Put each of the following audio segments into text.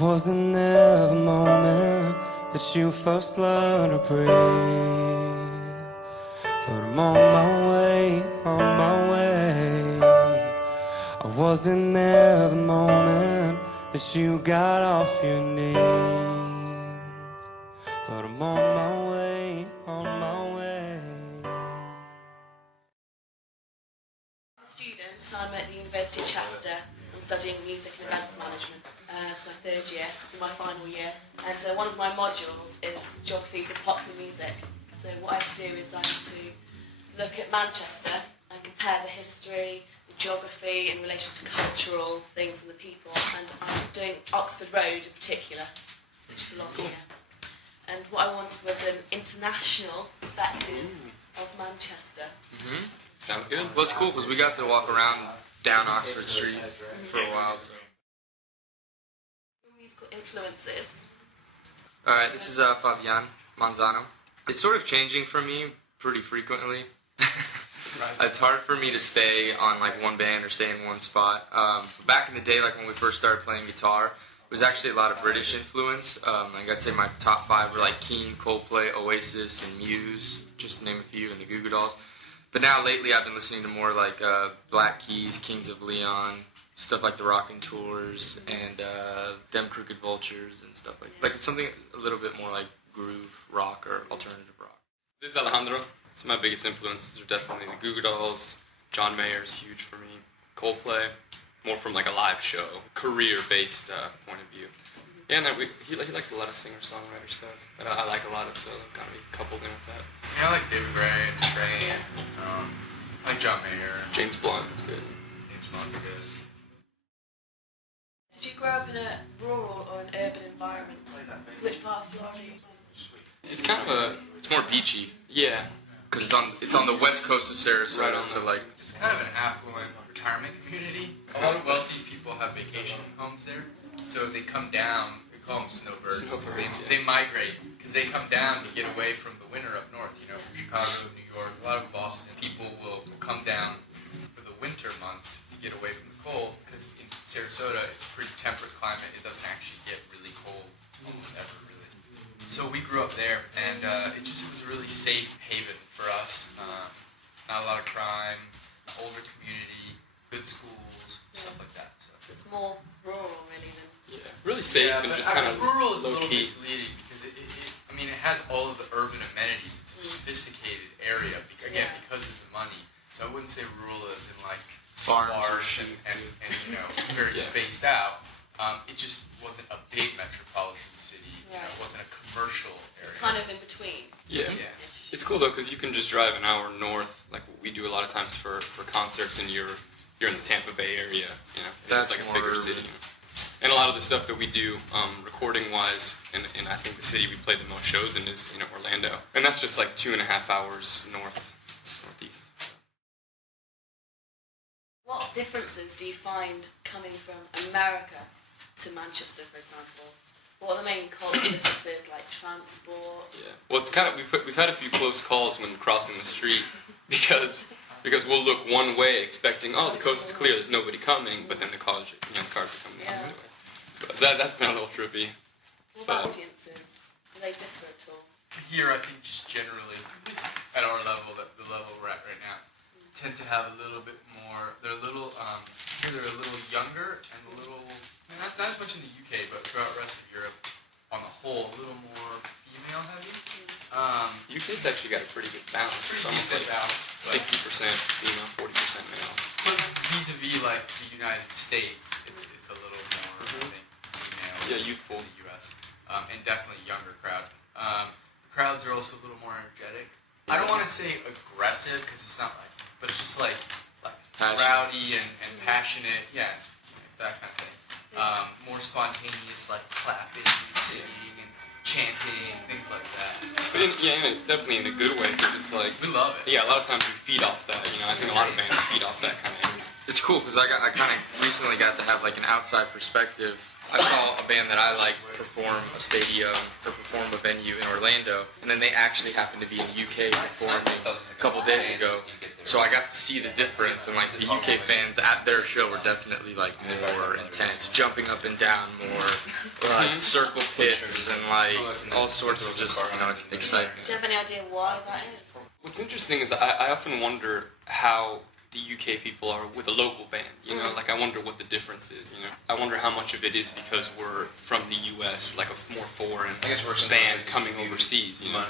Wasn't there the moment that you first learned to pray? But I'm on my way, on my way. I wasn't there the moment that you got off your knees. But I'm on my way, on my way. I'm a student, I'm at the University of Chester. I'm studying music and events management. It's my third year, it's my final year. And one of my modules is geographies of popular music. So what I have to do is I have to look at Manchester and compare the history, the geography in relation to cultural things and the people. And I'm doing Oxford Road in particular, which is a long year. And what I wanted was an international perspective of Manchester. Sounds good. Well, it's cool because we got to walk around down Oxford Street for a while. So. Musical influences. Alright, this is Fabian Manzano. It's sort of changing for me pretty frequently. It's hard for me to stay on like one band or stay in one spot. Back in the day, like when we first started playing guitar, it was actually a lot of British influence. Like I'd say my top 5 were like Keane, Coldplay, Oasis, and Muse, just to name a few, and the Goo Goo Dolls. But now lately I've been listening to more like Black Keys, Kings of Leon, stuff like the Rockin' Tours, and Them Crooked Vultures and stuff like it's something a little bit more like groove rock or alternative rock. This is Alejandro. Some of my biggest influences are definitely the Goo Goo Dolls. John Mayer's huge for me. Coldplay, more from like a live show, career-based point of view. Yeah, and he likes a lot of singer-songwriter stuff that I like a lot of, so I'm kind of coupled in with that. Yeah, I like David Gray and Trey. I like John Mayer. James Blunt is good. James Blunt's good. Did you grow up in a rural or an urban environment? So which part of Florida? It's kind of it's more beachy. Yeah. Because it's on the west coast of Sarasota, Right, so like... It's kind of an affluent retirement community. A lot of wealthy people have vacation homes there, so they come down. We call them snowbirds. They migrate because they come down to get away from the winter up north. You know, from Chicago, New York, a lot of Boston people will come down for the winter months to get away from the cold. Because in Sarasota, it's a pretty temperate climate. It doesn't actually get really cold almost ever, really. So we grew up there, and it was a really safe haven for us. Not a lot of crime, older community, good schools, stuff like that. So. It's more rural, really, than... Yeah, really safe and just kind of rural is a little low-key. misleading because it has all of the urban amenities. It's a sophisticated area, again, because of the money. So I wouldn't say rural as in like sparse and you know, very spaced out. It just wasn't a big metropolitan city. Right. It wasn't a commercial area. It's kind of in between. Yeah. It's cool though because you can just drive an hour north, like what we do a lot of times for concerts, and you're in the Tampa Bay area. You know, That's it's like a more bigger urban. city. And a lot of the stuff that we do, recording wise, and I think the city we play the most shows in is Orlando, and that's just like 2.5 hours northeast. What differences do you find coming from America to Manchester, for example? What are the main cultural differences, like transport? Yeah. Well, it's kind of we've had a few close calls when crossing the street because we'll look one way expecting the coast is clear, there's nobody coming, but then the cars are coming the opposite way. So that's been a little trippy. What about audiences? Do they differ at all? Here, I think just generally, at our level, the level we're at right now, tend to have a little bit more. They're a little, they're a little younger and a little, not as much in the UK, but throughout the rest of Europe, on the whole, a little more female heavy. UK's actually got a pretty good balance. It's almost like 60% female, 40% male. But vis-a-vis like the United States, it's a little more, I think, female. Yeah, youthful. In the U.S. And definitely younger crowd. The crowds are also a little more energetic. I don't want to say aggressive because it's not like, but it's just like rowdy and passionate. Yeah, it's that kind of thing. More spontaneous, like clapping, singing, and chanting, things like that. But definitely in a good way because it's like We love it. Yeah, a lot of times we feed off that. I think a lot of bands feed off that kind of energy. It's cool because I kind of recently got to have like an outside perspective. I saw a band that I like perform a stadium or perform a venue in Orlando, and then they actually happened to be in the UK performing a couple days ago. So I got to see the difference, and like the UK fans at their show were definitely like more intense, jumping up and down more, like circle pits and like all sorts of just excitement. Do you have any idea why that is? What's interesting is I often wonder how the UK people are with a local band, you know, like I wonder what the difference is, you know. I wonder how much of it is because we're from the US, like a more foreign band coming overseas, you know.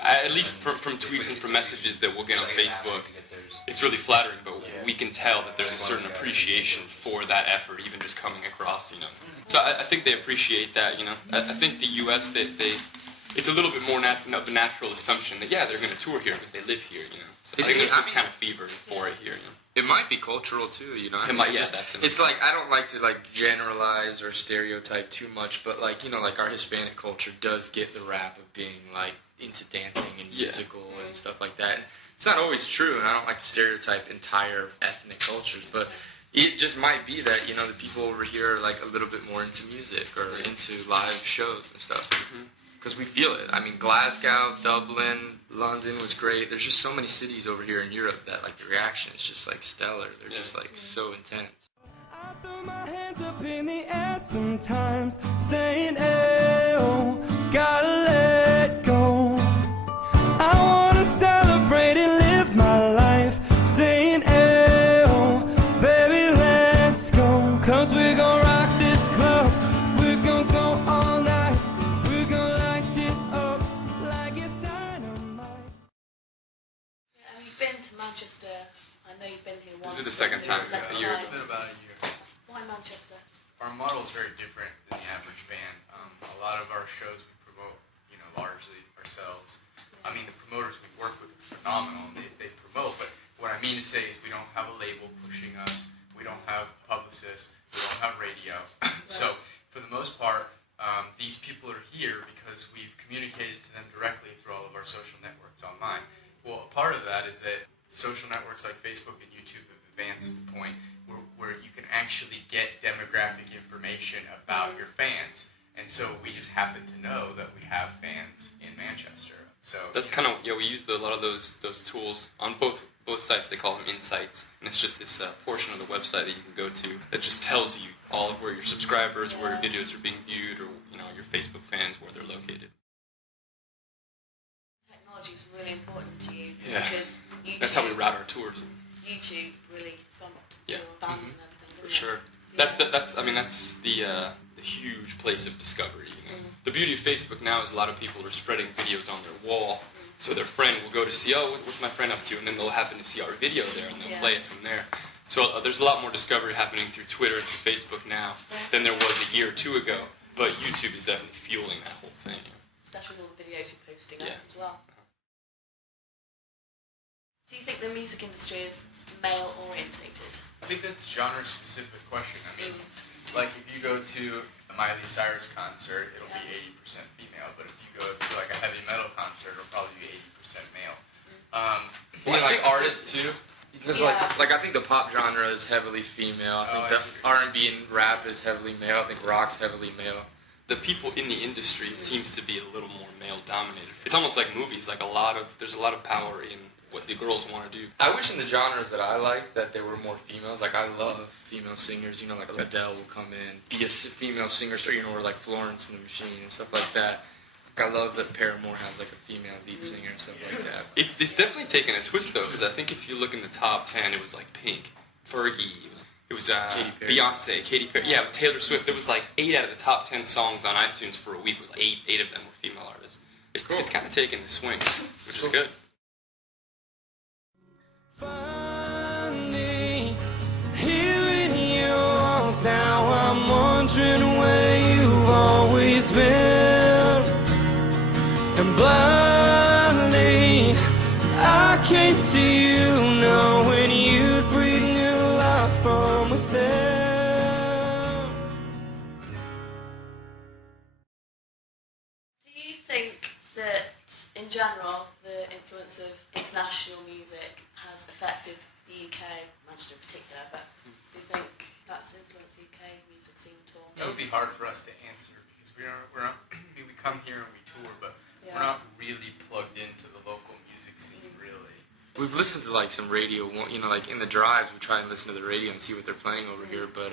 At least from tweets and from messages that we'll get on Facebook, it's really flattering, but we can tell that there's a certain appreciation for that effort, even just coming across, you know. So I think they appreciate that, you know. I think the US, it's a little bit more of a natural assumption that, yeah, they're going to tour here because they live here, you know. So I think there's this kind of fever for it here, you know. It might be cultural too, you know. It might, yeah, that's it's like I don't like to like generalize or stereotype too much, but like like our Hispanic culture does get the rap of being like into dancing and musical and stuff like that. And it's not always true, and I don't like to stereotype entire ethnic cultures, but it just might be that the people over here are like a little bit more into music or into live shows and stuff. Because we feel it. I mean, Glasgow, Dublin, London was great. There's just so many cities over here in Europe that like the reaction is just like stellar. They're just like so intense. I throw my hands up in the air sometimes, saying, "Ayo, gotta let go." I wanna celebrate and live my life, saying, "Ayo, baby, let's go." 'Cause we're gonna rock this club. We're gonna go all night. We're gonna light it up like it's dynamite. You've been to Manchester. I know you've been here once. This is the second time, a year ago. It's been about a year. Why Manchester? Our model is very different than the average band. A lot of our shows we promote, largely ourselves. I mean, the promoters we work with are phenomenal, and they promote, but what I mean to say is we don't have a label pushing us, we don't have publicists, we don't have radio. So, for the most part, these people are here because we've communicated to them directly through all of our social networks online. Well, a part of that is that social networks like Facebook and YouTube have advanced to the point where you can actually get demographic information about your fans. And so we just happen to know that we have fans in Manchester. So that's kind of, we use a lot of those tools on both sites. They call them insights, and it's just this portion of the website that you can go to that just tells you all of where your subscribers, where your videos are being viewed, or your Facebook fans, where they're located. Technology is really important to you because YouTube, that's how we route our tours. YouTube really bumped your bands and everything. For sure. That's the huge place of discovery. The beauty of Facebook now is a lot of people are spreading videos on their wall, so their friend will go to see, what's my friend up to, and then they'll happen to see our video there, and they'll play it from there. So there's a lot more discovery happening through Twitter and through Facebook now than there was a year or two ago, but YouTube is definitely fueling that whole thing. Especially all the videos you're posting up as well. Do you think the music industry is male-orientated? I think that's a genre-specific question. I mean, like if you go to a Miley Cyrus concert, it'll be 80% female, but if you go to like a heavy metal concert, it'll probably be 80% male. Like artists too? Because like I think the pop genre is heavily female. I think the R&B and rap is heavily male. I think rock's heavily male. The people in the industry seems to be a little more male-dominated. It's almost like movies. Like there's a lot of power in what the girls want to do. I wish in the genres that I like that there were more females. Like I love female singers. Like Adele will come in, be a female singer, or like Florence and the Machine and stuff like that. I love that Paramore has like a female lead singer and stuff like that. It's definitely taken a twist though, because I think if you look in the top 10, it was like Pink, Fergie, it was Beyonce, Katy Perry. Yeah, it was Taylor Swift. There was like 8 out of the top 10 songs on iTunes for a week. It was like 8 of them were female artists. It's kind of taken the swing, which is good. Funny, hearing you walls now, I'm wondering where you've always been. And blindly, I came to you knowing you'd breathe new life from within. Do you think that, in general, the influence of international music has affected the UK, Manchester in particular, but do you think that's influenced the UK music scene at all? It would be hard for us to answer because we're not we come here and we tour, but we're not really plugged into the local music scene, really. We've listened to like some radio, you know, like in the drives we try and listen to the radio and see what they're playing over here, but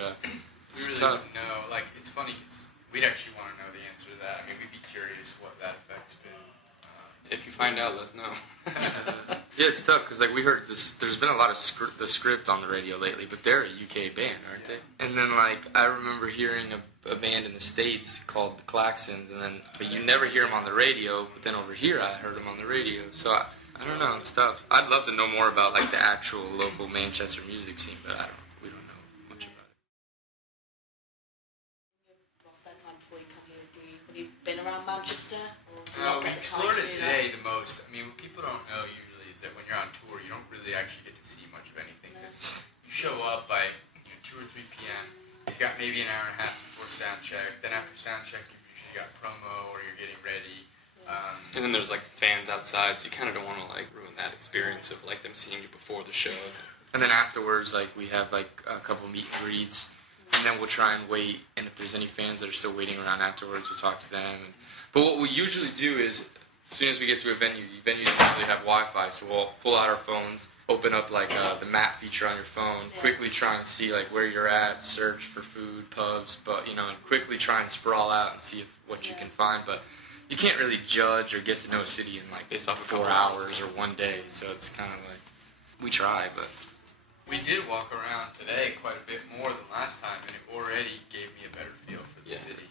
it's we really tough. wouldn't know. Like, it's funny, 'cause we'd actually want to know the answer to that. I mean, we'd be curious what that effect's been. If you find out, let us know. Yeah, it's tough because like we heard this. There's been a lot of the script on the radio lately, but they're a UK band, aren't they? And then like I remember hearing a band in the States called the Claxons, and then but you never hear them on the radio. But then over here, I heard them on the radio. So I don't know. It's tough. I'd love to know more about like the actual local Manchester music scene, but we don't know much about it. Well, spend time before you come here. Have you been around Manchester? Or do you No, not we get the time explored to it do today the most. I mean, what people don't know usually is that when you're on tour, you don't really actually get to see much of anything. Because you show up by 2 or 3 p.m., you've got maybe an hour and a half before sound check. Then after sound check, you've usually got promo or you're getting ready. And then there's like fans outside, so you kind of don't want to like ruin that experience of like them seeing you before the shows. And then afterwards, like we have like a couple meet and greets, and then we'll try and wait. And if there's any fans that are still waiting around afterwards, we'll talk to them. But what we usually do is, as soon as we get to a venue, the venues usually have Wi-Fi, so we'll pull out our phones, open up like the map feature on your phone, quickly try and see like where you're at, search for food, pubs, but you know, and quickly try and sprawl out and see what you can find. But you can't really judge or get to know a city in like Based off of 4 hours or one day. So it's kind of like we try, but We did walk around today quite a bit more than last time, and it already gave me a better feel for the city.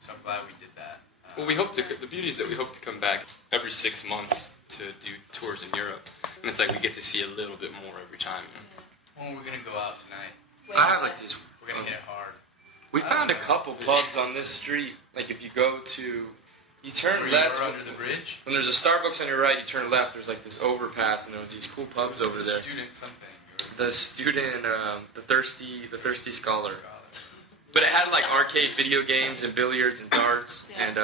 So I'm glad we did that. Well, we hope to. The beauty is that we hope to come back every 6 months to do tours in Europe, and it's like we get to see a little bit more every time. You know? Well, we're gonna go out tonight. I have like this. We're gonna hit it hard. We found a couple pubs on this street. Like if you go to, you turn left under the bridge. when there's a Starbucks on your right. You turn left. There's like this overpass, and there was these cool pubs over there. Student something. The student, the thirsty scholar. But it had like arcade video games and billiards and darts, and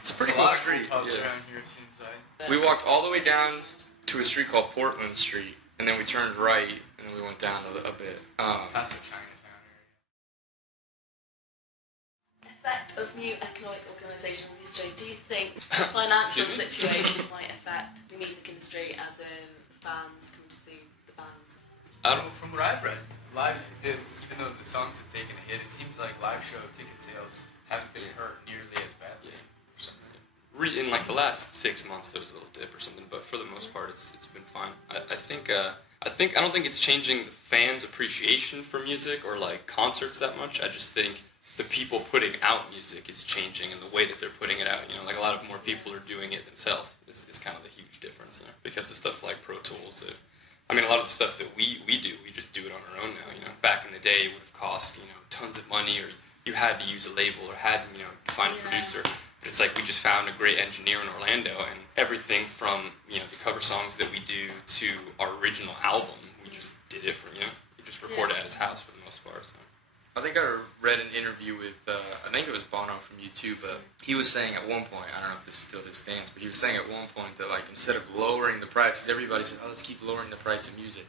it's a pretty cool street. Pubs around here, it seems like. We walked all the way down to a street called Portland Street, and then we turned right, and then we went down a bit. That's the Chinatown area. Effect of new economic organisation on the industry. Do you think the financial situation might affect the music industry, as in fans coming to see the bands? From what I've read, even though the songs have taken a hit, it seems like live show ticket sales haven't been hurt nearly as badly. For some reason. In like the last 6 months, there was a little dip or something, but for the most part, it's been fine. I don't think it's changing the fans' appreciation for music or like concerts that much. I just think the people putting out music is changing, and the way that they're putting it out. You know, like a lot of more people are doing it themselves. Is kind of the huge difference there because of stuff like Pro Tools. A lot of the stuff that we do, we just do it on our own now. You know, back in the day, it would have cost tons of money, or you had to use a label, or had find a producer. But it's like we just found a great engineer in Orlando, and everything from the cover songs that we do to our original album, we just did it for we just recorded at his house for the most part. So. I think I read an interview with, I think it was Bono from U2, but he was saying at one point, I don't know if this is still his stance, but he was saying at one point that like instead of lowering the prices, everybody said, let's keep lowering the price of music.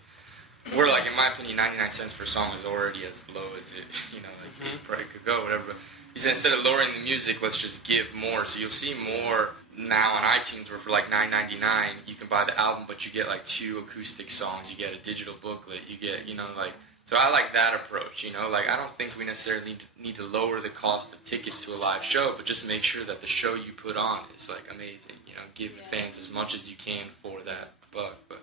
Where like, in my opinion, 99 cents per song is already as low as it, it could go, whatever. But he said instead of lowering the music, let's just give more. So you'll see more now on iTunes where for like $9.99 you can buy the album, but you get like 2 acoustic songs, you get a digital booklet, you get, So I like that approach, Like, I don't think we necessarily need to lower the cost of tickets to a live show, but just make sure that the show you put on is, like, amazing. Give the fans as much as you can for that buck. But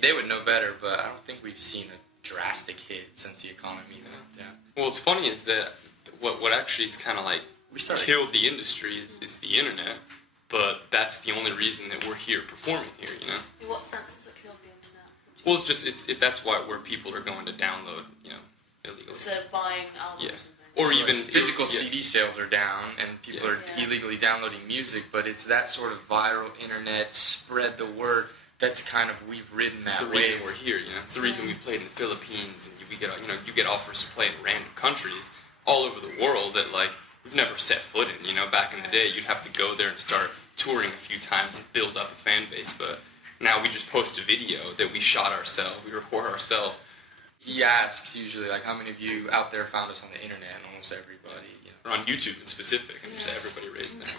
they would know better, but I don't think we've seen a drastic hit since the economy went down. Well, what's funny is that what actually is kind of like killed the industry is the internet, but that's the only reason that we're here performing here, In what sense has it killed the internet? Well, it's just that's where people are going to download, illegally. Instead of buying albums and things. Or So even like physical CD sales are down, and people are illegally downloading music. But it's that sort of viral internet spread the word that's kind of we've ridden that It's the wave. reason we're here. It's the reason we've played in the Philippines, and you get offers to play in random countries all over the world that like we've never set foot in. Back in the day, you'd have to go there and start touring a few times and build up a fan base, but now we just post a video that we shot ourselves, we record ourselves. He asks usually, like, how many of you out there found us on the internet, and almost everybody, Or on YouTube in specific, and just everybody raised their